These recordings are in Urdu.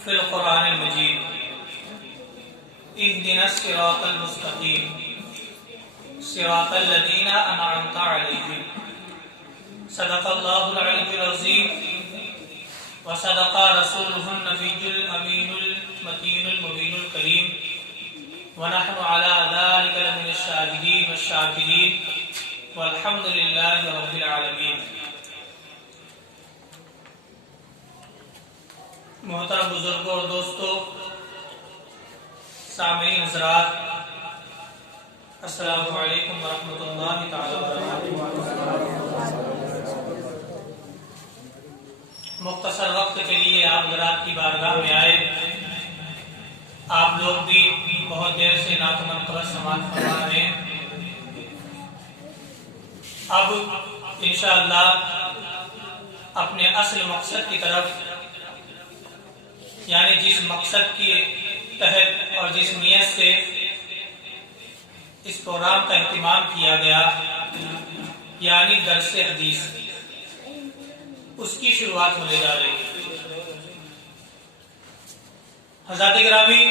في القرآن المجيد اهدنا الصراط المستقيم صراط الذين أنعمت عليهم صدق الله العلي العظيم وصدق رسوله النبي الأمين المتين المبين الكريم ونحن على ذلك لمن الشاهدين والشاكرين والحمد لله رب العالمين۔ محترم بزرگوں اور دوستوں، سامعین حضرات، السلام علیکم ورحمۃ اللہ تعالی وبرکاتہ۔ مختصر وقت کے لیے آپ حضرات کی بارگاہ میں آئے، آپ لوگ بھی بہت دیر سے نعت منقبت سماعت فرما رہے ہیں۔ اب انشاءاللہ اپنے اصل مقصد کی طرف، یعنی جس مقصد کے تحت اور جس نیت سے اس پروگرام کا اہتمام کیا گیا، یعنی درس حدیث، اس کی شروعات ہونے جا رہی ہے۔ حضرات گرامی،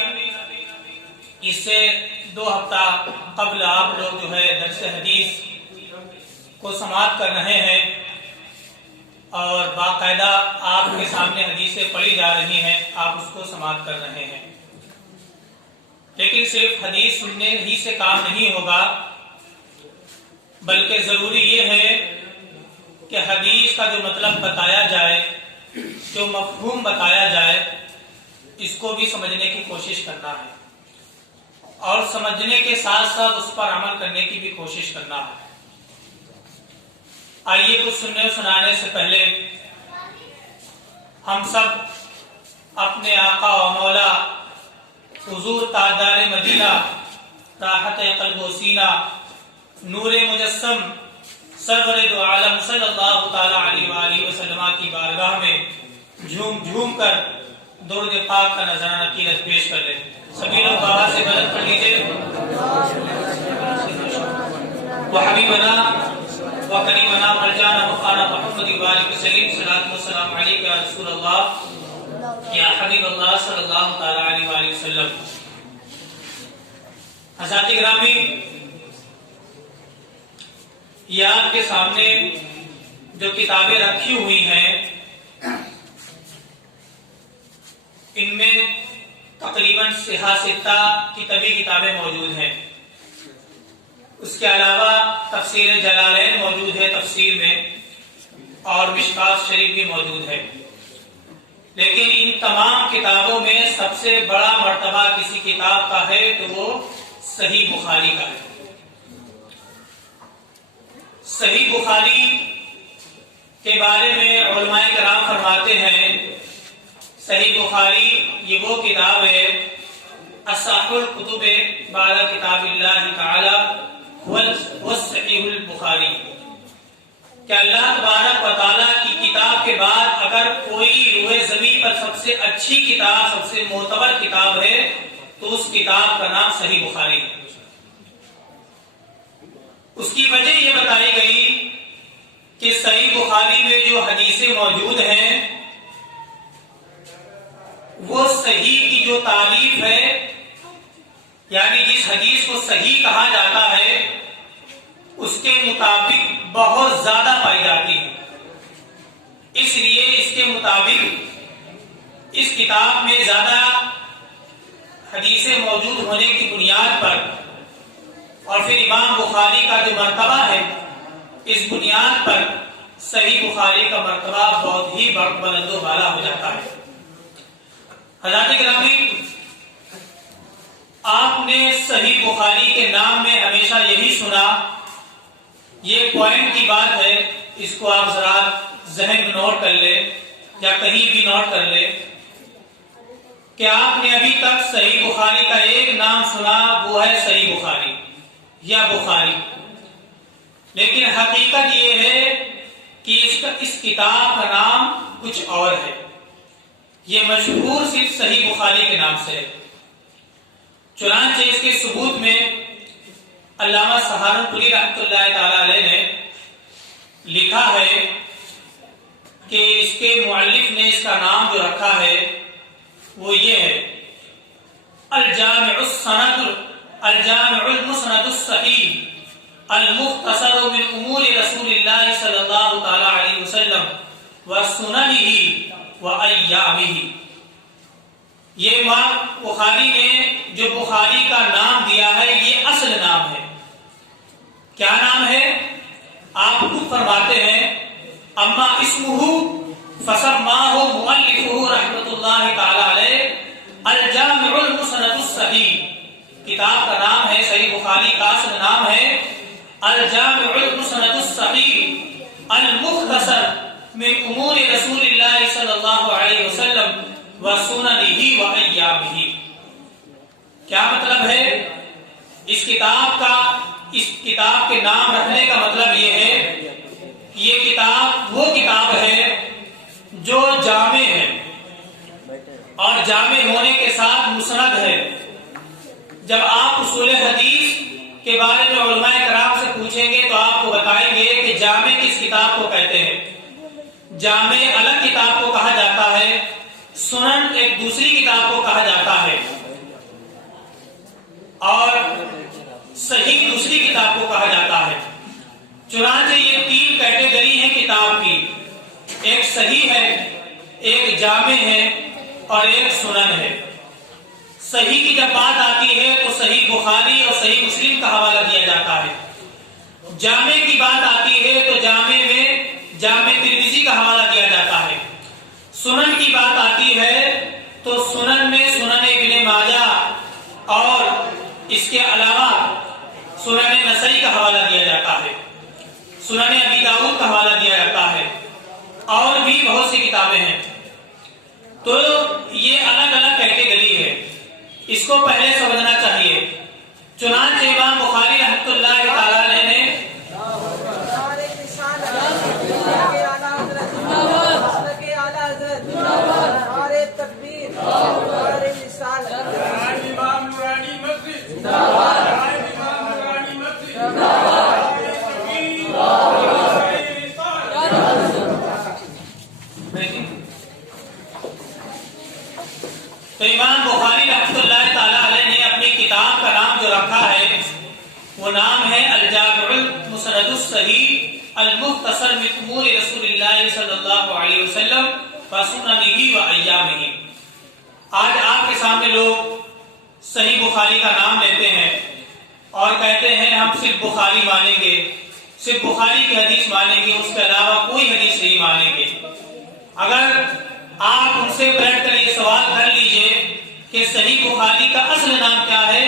اس سے 2 ہفتہ قبل آپ لوگ جو ہے درس حدیث کو سماعت کر رہے ہیں اور باقاعدہ آپ کے سامنے حدیثیں پڑھی جا رہی ہیں، آپ اس کو سماعت کر رہے ہیں۔ لیکن صرف حدیث سننے ہی سے کام نہیں ہوگا، بلکہ ضروری یہ ہے کہ حدیث کا جو مطلب بتایا جائے، جو مفہوم بتایا جائے، اس کو بھی سمجھنے کی کوشش کرنا ہے، اور سمجھنے کے ساتھ ساتھ اس پر عمل کرنے کی بھی کوشش کرنا ہے۔ آئیے کچھ سننے سنانے سے پہلے ہم سب اپنے آقا و مولا حضور تاجدار مدینہ، راحت قلب و سینہ، نور مجسم، سرور دو عالم صلی اللہ تعالی علیہ وآلہ وسلم کی بارگاہ میں جھوم جھوم کر درود پاک کا نذرانہ قیرت پیش کر لیں۔ سبھی لوگ بابا سے مدد کر لیجیے۔ وحبیبنا وکریمنا مرجانا مخانا محمد وآلہ وسلم، صلاۃ و سلام علیک یا رسول اللہ یا حبیب اللہ صلی اللہ تعالی علیہ وآلہ وسلم۔ حضرات گرامی، یہ آپ کے سامنے جو کتابیں رکھی ہوئی ہیں، ان میں تقریباً 6 کی طبی کتابیں موجود ہیں۔ اس کے علاوہ تفسیر جلالین موجود ہے تفسیر میں، اور مشکات شریف بھی موجود ہے۔ لیکن ان تمام کتابوں میں سب سے بڑا مرتبہ کسی کتاب کا ہے تو وہ صحیح بخاری کا ہے۔ صحیح بخاری کے بارے میں علماء کرام فرماتے ہیں، صحیح بخاری یہ وہ کتاب ہے، اصح الکتب بعد کتاب اللہ تعالی والصحیح البخاری، کہ اللہ تبارک و تعالیٰ کی کتاب کے بعد اگر کوئی روئے زمین پر سب سے اچھی کتاب، سب سے معتبر کتاب ہے تو اس کتاب کا نام صحیح بخاری ہے۔ اس کی وجہ یہ بتائی گئی کہ صحیح بخاری میں جو حدیثیں موجود ہیں، وہ صحیح کی جو تعریف ہے، یعنی جس حدیث کو صحیح کہا جاتا ہے، اس کے مطابق بہت زیادہ پائی جاتی ہے۔ اس لیے اس کے مطابق اس کتاب میں زیادہ حدیثیں موجود ہونے کی بنیاد پر، اور پھر امام بخاری کا جو مرتبہ ہے، اس بنیاد پر صحیح بخاری کا مرتبہ بہت ہی بلند و بالا ہو جاتا ہے۔ حضرات گرامی، آپ نے صحیح بخاری کے نام میں ہمیشہ یہی سنا، یہ پوائنٹ کی بات ہے، اس کو آپ ذرا ذہن میں نوٹ کر لیں یا کہیں بھی نوٹ کر لیں، کہ آپ نے ابھی تک صحیح بخاری کا ایک نام سنا، وہ ہے صحیح بخاری یا بخاری، لیکن حقیقت یہ ہے کہ اس کتاب کا نام کچھ اور ہے۔ یہ مشہور صرف صحیح بخاری کے نام سے ہے۔ چنانچہ اس کے ثبوت میں علامہ سہارنپوری رحمۃ اللہ تعالی علیہ نے لکھا ہے کہ اس کے مؤلف نے اس کا نام جو رکھا ہے وہ یہ ہے الجامع المسند الصحیح المختصر من امور رسول اللہ صلی اللہ تعالی علیہ وسلم وسننہ وایامہ. یہ امام بخاری نے جو بخاری کا نام دیا ہے یہ اصل نام ہے. کیا نام ہے؟ آپ خود فرماتے ہیں اما اسمہ فسماہ مؤلفہ رحمۃ اللہ تعالی علیہ الجامع المسند الصحیح. کتاب کا نام ہے، صحیح بخاری کا اصل نام ہے الجامع المسند الصحیح المختصر من امور رسول اللہ صلی اللہ علیہ وسلم وسننہ وایامہ. کیا مطلب ہے اس کتاب کے نام رکھنے کا مطلب یہ ہے یہ کتاب وہ کتاب ہے جو جامع ہے اور جامع ہونے کے ساتھ مسند ہے. جب آپ اصول حدیث کے بارے میں علماء کرام سے پوچھیں گے تو آپ کو بتائیں گے کہ جامع کس کتاب کو کہتے ہیں. جامع الگ کتاب کو کہا جاتا ہے، سنن ایک دوسری کتاب کو کہا جاتا ہے، اور صحیح دوسری کتاب کو کہا جاتا ہے. چنانچہ یہ تین کیٹیگری ہیں کتاب کی، ایک صحیح ہے، ایک جامع ہے اور ایک سنن ہے. صحیح کی جب بات آتی ہے تو صحیح بخاری اور صحیح مسلم کا حوالہ دیا جاتا ہے. جامع کی بات آتی ہے تو جامع میں جامع ترمذی کا حوالہ دیا جاتا ہے. سنن کی بات آتی ہے تو سنن میں سنن ابن ماجہ اور اس کے علاوہ سنن نسائی کا حوالہ دیا جاتا ہے، سنن ابی داؤد کا حوالہ دیا جاتا ہے، اور بھی بہت سی کتابیں ہیں. تو یہ الگ الگ کیٹیگری ہے، اس کو پہلے سمجھنا چاہیے. چنانچہ امام بخاری رحمۃ اللہ تعالی علیہ نے تو امام بخاری رحمۃ اللہ تعالی علیہ نے اپنی کتاب کا نام جو رکھا ہے وہ نام ہے الجامع المسند الصحیح المختصر من امور رسول اللہ صلی اللہ علیہ وسلم وسننہ وایامہ. آج آپ کے سامنے لوگ صحیح بخاری کا نام لیتے ہیں اور کہتے ہیں ہم صرف بخاری مانیں گے، صرف بخاری کی حدیث مانیں گے، اس کے علاوہ کوئی حدیث نہیں مانیں گے. اگر آپ ان سے بیٹھ کر یہ سوال کر لیجئے کہ صحیح بخاری کا اصل نام کیا ہے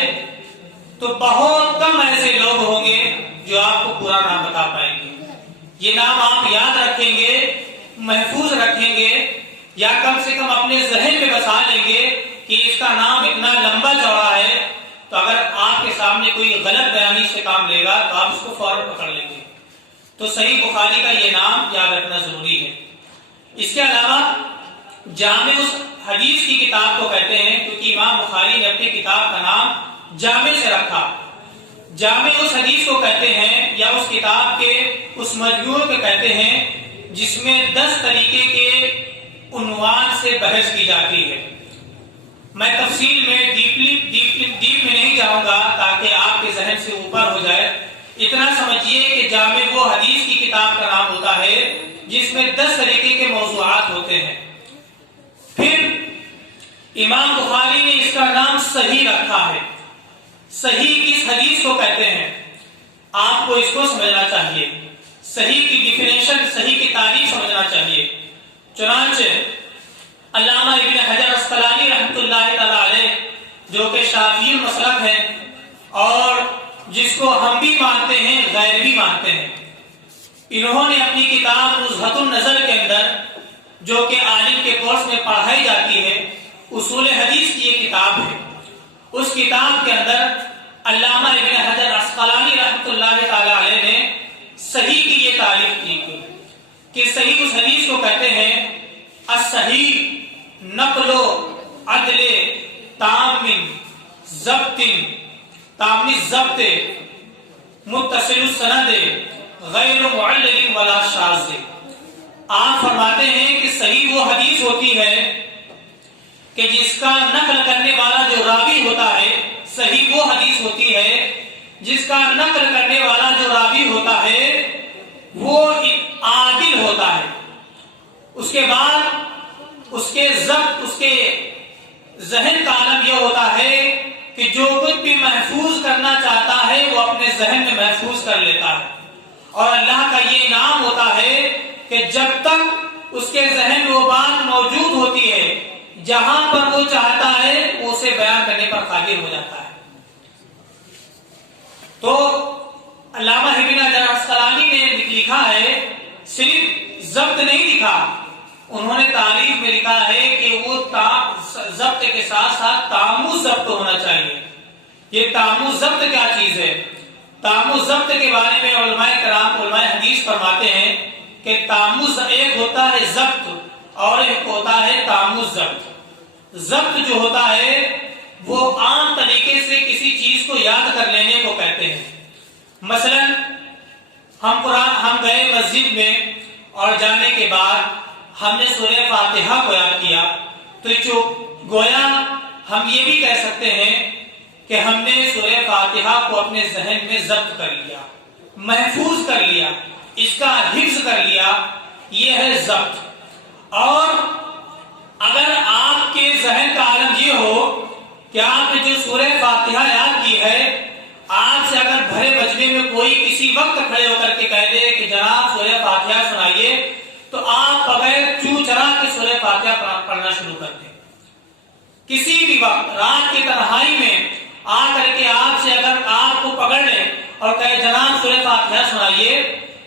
تو بہت کم ایسے لوگ ہوں گے جو آپ کو پورا نام بتا پائیں گے. یہ نام آپ یاد رکھیں گے، محفوظ رکھیں گے، یا کم سے کم اپنے ذہن میں بسا لیں گے کہ اس کا نام اتنا لمبا چوڑا ہے، تو اگر آپ کے سامنے کوئی غلط بیانی سے کام لے گا تو آپ اس کو فوراً پکڑ لیں گے. تو صحیح بخاری کا یہ نام یاد رکھنا ضروری ہے. اس کے علاوہ جامع اس حدیث کی کتاب کو کہتے ہیں کیونکہ امام بخاری نے اپنی کتاب کا نام جامع سے رکھا. جامع اس حدیث کو کہتے ہیں یا اس کتاب کے اس مجموعے کو کہتے ہیں جس میں 10 طریقے کے عنوان سے بحث کی جاتی ہے. میں تفصیل میں ڈیپ میں نہیں جاؤں گا تاکہ آپ کے ذہن سے اوپر ہو جائے. اتنا سمجھیے کہ جامع وہ حدیث کی کتاب کا نام ہوتا ہے جس میں 10 طریقے کے موضوعات ہوتے ہیں. پھر امام بخاری نے اس کا نام صحیح رکھا ہے. صحیح کس حدیث کو کہتے ہیں آپ کو اس کو سمجھنا چاہیے. صحیح کی ڈیفینیشن، صحیح کی تعریف سمجھنا چاہیے. چنانچہ علامہ ابن حجر اسقلانی رحمۃ اللہ تعالی علیہ جو کہ شافعی المسلک ہیں اور جس کو ہم بھی مانتے ہیں غیر بھی مانتے ہیں، انہوں نے اپنی کتاب نزہۃ النظر کے اندر جو کہ عالم کے کورس میں پڑھائی جاتی ہے، اصول حدیث کی یہ کتاب ہے، اس کتاب کے اندر علامہ ابن حجر اسقلانی رحمۃ اللہ تعالی علیہ نے صحیح کی یہ تعریف کی کہ صحیح اس حدیث کو کہتے ہیں الصحیح نقل و عدل تام ضبط متصل السند غیر معلل ولا شاذ. آپ فرماتے ہیں کہ صحیح وہ حدیث ہوتی ہے کہ جس کا نقل کرنے والا جو راوی ہوتا ہے، صحیح وہ حدیث ہوتی ہے جس کا نقل کرنے والا جو راوی ہوتا ہے وہ عادل ہوتا ہے. اس کے بعد اس کے ضبط، اس کے ذہن کا عالم یہ ہوتا ہے کہ جو کچھ بھی محفوظ کرنا چاہتا ہے وہ اپنے ذہن میں محفوظ کر لیتا ہے. اور اللہ کا یہ انعام ہوتا ہے کہ جب تک اس کے ذہن میں وہ بات موجود ہوتی ہے، جہاں پر وہ چاہتا ہے وہ اسے بیان کرنے پر قادر ہو جاتا ہے. تو علامہ ابن حجر عسقلانی نے لکھا ہے، صرف ضبط نہیں لکھا، انہوں نے تعریف میں لکھا ہے کہ وہ ضبط کے ساتھ ساتھ تامُّز ضبط ہونا چاہیے. یہ تامُّز ضبط کیا چیز ہے؟ تامُّز ضبط کے بارے میں علماء کرام، علماء حدیث فرماتے ہیں کہ تامُّز ایک ہوتا ہے ضبط اور ایک ہوتا ہے تامُّز ضبط. ضبط جو ہوتا ہے وہ عام طریقے سے کسی چیز کو یاد کر لینے کو کہتے ہیں. مثلا ہم گئے مسجد میں اور جانے کے بعد ہم نے سورہ فاتحہ کو یاد کیا، تو جو گویا ہم یہ بھی کہہ سکتے ہیں کہ ہم نے سورہ فاتحہ کو اپنے ذہن میں ضبط کر لیا، محفوظ کر لیا، اس کا حفظ کر لیا. یہ ہے ضبط. اور اگر آپ کے ذہن کا عالم یہ ہو کہ آپ نے جو سورہ فاتحہ یاد کی ہے، آپ سے اگر بھرے مجمع میں کوئی کسی وقت کھڑے ہو کر کے کہہ دے کہ جناب سورہ فاتحہ سنائیے، تو آپ بغیر چوں چرا کے سورہ فاتحہ پڑھنا شروع کر دیں. کسی بھی وقت رات کی تنہائی میں آ کر کے آپ سے اگر آپ کو پکڑ لیں اور کہے جناب سورہ فاتحہ سنائیے،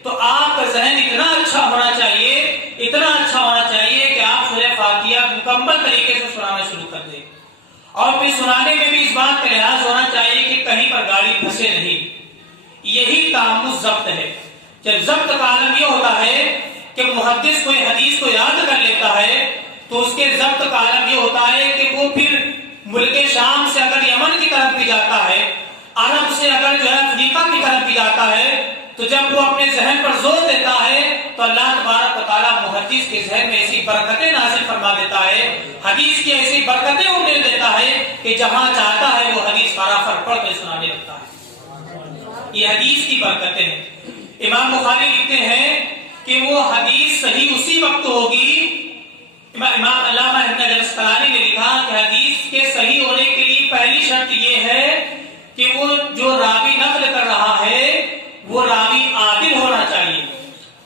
تو آپ کا ذہن اتنا اچھا ہونا چاہیے، اتنا اچھا ہونا چاہیے کہ آپ سورہ فاتحہ مکمل طریقے سے سنانا شروع کر دیں. اور پھر سنانے میں بھی اس بات کا لحاظ ہونا چاہیے کہ کہیں پر گاڑی پھنسے نہیں. یہی تامُّز ضبط ہے. جب ضبط کا عالم یہ ہوتا ہے کہ محدث کوئی حدیث کو یاد کر لیتا ہے تو اس کے ضبط کا عالم یہ ہوتا ہے کہ وہ پھر ملک شام سے اگر یمن کی طرف بھی جاتا ہے، عرب سے اگر جو ہے افریقہ کی طرف بھی جاتا ہے، تو جب وہ اپنے ذہن پر زور دیتا ہے تو اللہ تبارک و تعالیٰ محدث کے ذہن میں ایسی برکتیں نازل فرما دیتا ہے، حدیث کی ایسی برکتیں انہیں دیتا ہے کہ جہاں چاہتا ہے وہ حدیث فارافر پڑھ کے سنانے لگتا ہے. یہ حدیث کی برکتیں ہیں. امام بخاری لکھتے ہیں کہ وہ حدیث صحیح اسی وقت ہوگی. امام علامہ ابن حجر عسقلانی نے لکھا کہ حدیث کے صحیح ہونے کے لیے پہلی شرط یہ ہے کہ وہ جو راوی نقل کر رہا ہے وہ راوی عادل ہونا چاہیے.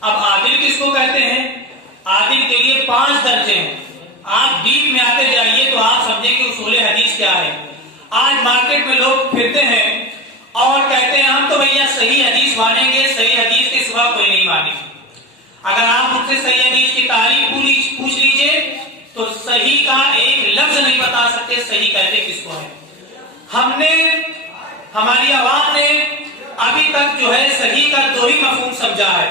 اب عادل کس کو کہتے ہیں؟ عادل کے لیے 5 درجے ہیں. آپ ڈیپ میں آتے جائیے تو آپ سمجھیں کہ اصول حدیث کیا ہے. آج مارکیٹ میں لوگ پھرتے ہیں اور کہتے ہیں ہم تو بھیا صحیح حدیث مانیں گے، صحیح حدیث کے سوا کوئی نہیں مانے. اگر آپ مجھ سے صحیح حدیث کی تعریف پوچھ لیجئے تو صحیح کا ایک لفظ نہیں بتا سکتے صحیح کہتے کس کو ہے. ہم نے، ہماری عوام نے ابھی تک جو ہے صحیح کا 2 ہی مفہوم سمجھا ہے.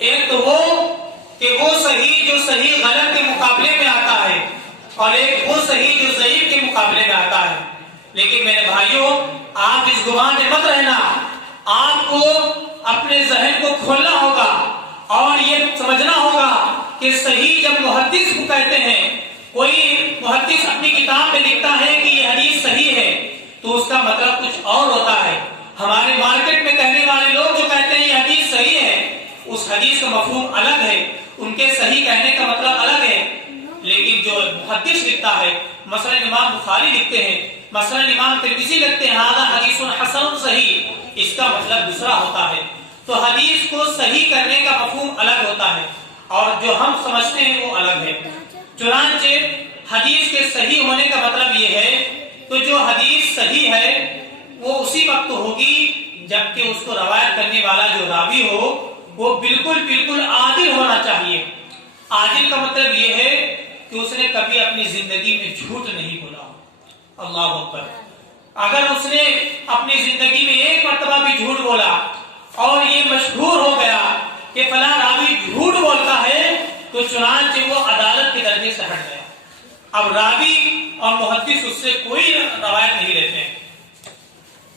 ایک تو وہ کہ وہ صحیح جو صحیح غلط کے مقابلے میں آتا ہے، اور ایک وہ صحیح جو ضعیف کے مقابلے میں آتا ہے. لیکن میرے بھائیوں، آپ اس گمان میں مت رہنا. آپ کو اپنے ذہن کو کھولنا ہوگا اور یہ سمجھنا ہوگا کہ صحیح جب محدث کو کہتے ہیں، کوئی محدث اپنی کتاب میں لکھتا ہے کہ یہ حدیث صحیح ہے تو اس کا مطلب کچھ اور ہوتا ہے. ہمارے مارکیٹ میں کہنے والے لوگ جو کہتے ہیں یہ حدیث صحیح ہے، اس حدیث کا مفہوم الگ ہے، ان کے صحیح کہنے کا مطلب الگ ہے. لیکن جو محدث لکھتا ہے، مثلا امام بخاری لکھتے ہیں، مثلا امام ترمذی لکھتے ہیں ھذا حدیث حسن صحیح، اس کا مطلب دوسرا ہوتا ہے. تو حدیث کو صحیح کرنے کا مفہوم الگ ہوتا ہے اور جو ہم سمجھتے ہیں وہ الگ ہے. چنانچہ حدیث کے صحیح ہونے کا مطلب یہ ہے تو جو حدیث صحیح ہے وہ اسی وقت ہوگی جبکہ اس کو روایت کرنے والا جو راوی ہو وہ بالکل عادل ہونا چاہیے. عادل کا مطلب یہ ہے کہ اس نے کبھی اپنی زندگی میں جھوٹ نہیں بولا. اللہ اکبر. اگر اس نے اپنی زندگی میں ایک مرتبہ بھی جھوٹ بولا اور یہ مشہور ہو گیا کہ فلاں راوی جھوٹ بولتا ہے تو چنانچہ وہ عدالت کے درجے سے ہٹ گیا. اب راوی اور محدث اس سے کوئی روایت نہیں لیتے ہیں.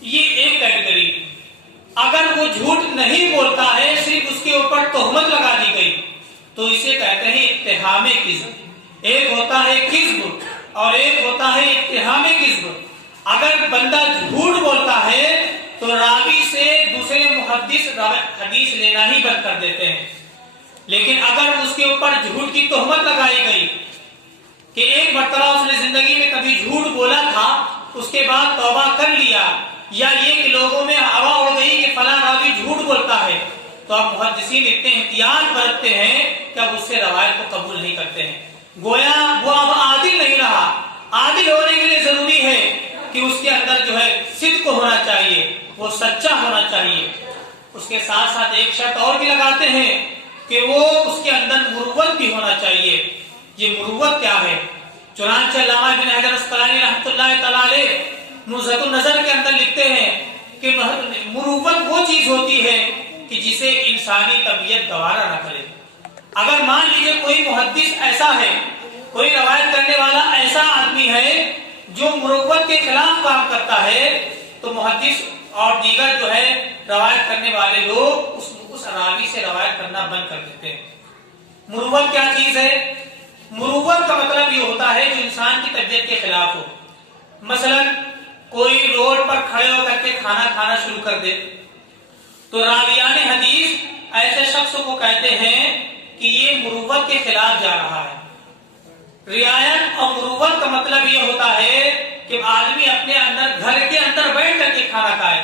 یہ ایک کیٹیگری. اگر وہ جھوٹ نہیں بولتا ہے، صرف اس کے اوپر تہمت لگا دی گئی تو اسے کہتے ہیں اتہام کذب. ایک ہوتا ہے کذب اور ایک ہوتا ہے اتہام کذب. اگر بندہ جھوٹ بولتا ہے تو راوی سے دوسرے محدث حدیث لینا ہی بند کر دیتے ہیں. لیکن اگر اس کے اوپر جھوٹ کی تہمت لگائی گئی کہ ایک مرتبہ اس نے زندگی میں کبھی جھوٹ بولا تھا، اس کے بعد توبہ کر لیا، یا یہ کہ لوگوں میں ہوا اڑ گئی کہ فلاں راوی جھوٹ بولتا ہے، تو اب محدثین اتنے احتیاط برتتے ہیں کہ اب اس سے روایت کو قبول نہیں کرتے ہیں. گویا وہ اب عادل نہیں رہا. عادل ہونے کے لیے ضروری ہے کہ اس کے اندر جو ہے صدق ہونا چاہیے، وہ سچا ہونا چاہیے. اس کے ساتھ ساتھ ایک شرط اور بھی لگاتے ہیں کہ وہ اس کے اندر مروت بھی ہونا چاہیے. یہ مروت کیا ہے؟ چنانچہ علامہ ابن حجر اسقلانی رحمۃ اللہ تعالی علیہ نزہۃ النظر کے اندر لکھتے ہیں کہ مروت وہ چیز ہوتی ہے کہ جسے انسانی طبیعت گوارا نہ کرے. اگر مان لیجیے کوئی محدث ایسا ہے، کوئی روایت کرنے والا ایسا آدمی ہے جو مروت کے خلاف کام کرتا ہے، تو محدث اور دیگر جو ہے روایت کرنے والے لوگ اس راوی سے روایت کرنا بند کر دیتے ہیں. مروت کیا چیز ہے؟ مروت کا مطلب یہ ہوتا ہے جو انسان کی طبیعت کے خلاف ہو. مثلا کوئی روڈ پر کھڑے ہو کر کے کھانا کھانا شروع کر دے تو راویان حدیث ایسے شخص کو کہتے ہیں کہ یہ مروت کے خلاف جا رہا ہے. رعایت اور مروت کا مطلب یہ ہوتا ہے کہ آدمی اپنے اندر گھر کے اندر بیٹھ کر کے کھانا کھائے.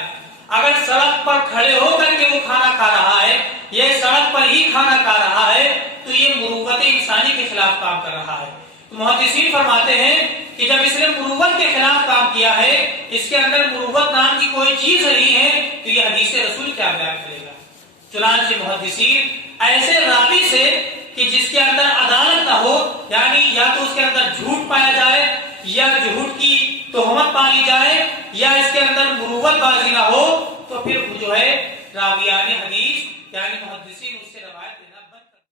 اگر سڑک پر کھڑے ہو کر کے وہ کھانا کھا رہا ہے، یہ سڑک پر ہی کھانا کھا رہا ہے، تو یہ مروت انسانی کے خلاف کام کر رہا ہے. تو محدثین فرماتے ہیں کہ جب اس نے مروت کے خلاف کام کیا ہے، اس کے اندر مروت نام کی کوئی چیز نہیں ہے، تو یہ حدیث رسول کیا بیان کرے گا. چنانچہ محدثین ایسے راوی سے کہ جس کے اندر عدالت نہ ہو، یعنی یا تو اس کے اندر جھوٹ پایا جائے یا جھوٹ کی تہمت پائی جائے یا اس کے اندر مروت بازی نہ ہو، تو پھر جو ہے راویان حدیث یعنی محدثین اس سے روایت لینا